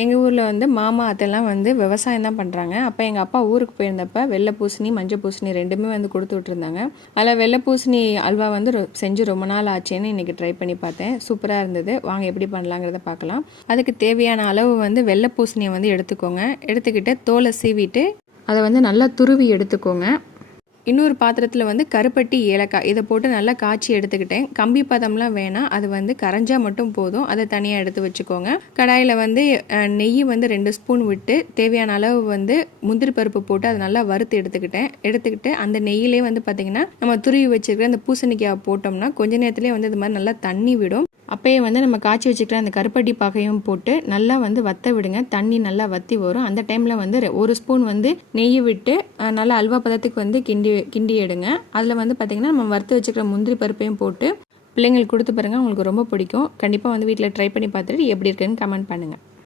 எங்கள் ஊரில் வந்து மாமா அதெல்லாம் வந்து விவசாயம் தான் பண்ணுறாங்க. அப்போ எங்கள் அப்பா ஊருக்கு போயிருந்தப்ப வெள்ளை பூசணி மஞ்சள் பூசணி ரெண்டுமே வந்து கொடுத்து விட்டுருந்தாங்க. அதில் வெள்ளை பூசணி அல்வா வந்து செஞ்சு ரொம்ப நாள் ஆச்சுன்னு இன்றைக்கி ட்ரை பண்ணி பார்த்தேன். சூப்பராக இருந்தது. வாங்க எப்படி பண்ணலாங்கிறத பார்க்கலாம். அதுக்கு தேவையான அளவு வந்து வெள்ளை பூசணியை வந்து எடுத்துக்கோங்க. எடுத்துக்கிட்டு தோலை சீவிட்டு அதை வந்து நல்லா துருவி எடுத்துக்கோங்க. இன்னொரு பாத்திரத்தில் வந்து கருப்பட்டி ஏலக்காய் இதை போட்டு நல்லா காய்ச்சி எடுத்துக்கிட்டேன். கம்பி பதம்லாம் வேணாம், அது வந்து கரைஞ்சா மட்டும் போதும். அதை தனியாக எடுத்து வச்சுக்கோங்க. கடாயில் வந்து நெய் வந்து 2 ஸ்பூன் விட்டு தேவையான அளவு வந்து முந்திரி பருப்பு போட்டு அதை நல்லா வறுத்து எடுத்துக்கிட்டு அந்த நெய்யிலே வந்து பார்த்திங்கன்னா நம்ம துருவி வச்சுருக்கிற அந்த பூசணிக்காய் போட்டோம்னா கொஞ்ச நேரத்துலேயே வந்து இது மாதிரி நல்லா தண்ணி விடும். அப்போயே வந்து நம்ம காய்ச்சி வச்சுக்கிற அந்த கருப்பட்டி பாகையும் போட்டு நல்லா வந்து வற்ற விடுங்க. தண்ணி நல்லா வற்றி வரும். அந்த டைமில் வந்து 1 ஸ்பூன் வந்து நெய் விட்டு நல்லா அல்வா பதத்துக்கு வந்து கிண்டி எடுங்க. அதில் வந்து பார்த்திங்கன்னா நம்ம வறுத்து வச்சுக்கிற முந்திரி பருப்பையும் போட்டு பிள்ளைங்களுக்கு கொடுத்து பாருங்கள், உங்களுக்கு ரொம்ப பிடிக்கும். கண்டிப்பாக வந்து வீட்டில் ட்ரை பண்ணி பார்த்துட்டு எப்படி இருக்குன்னு கமெண்ட் பண்ணுங்கள்.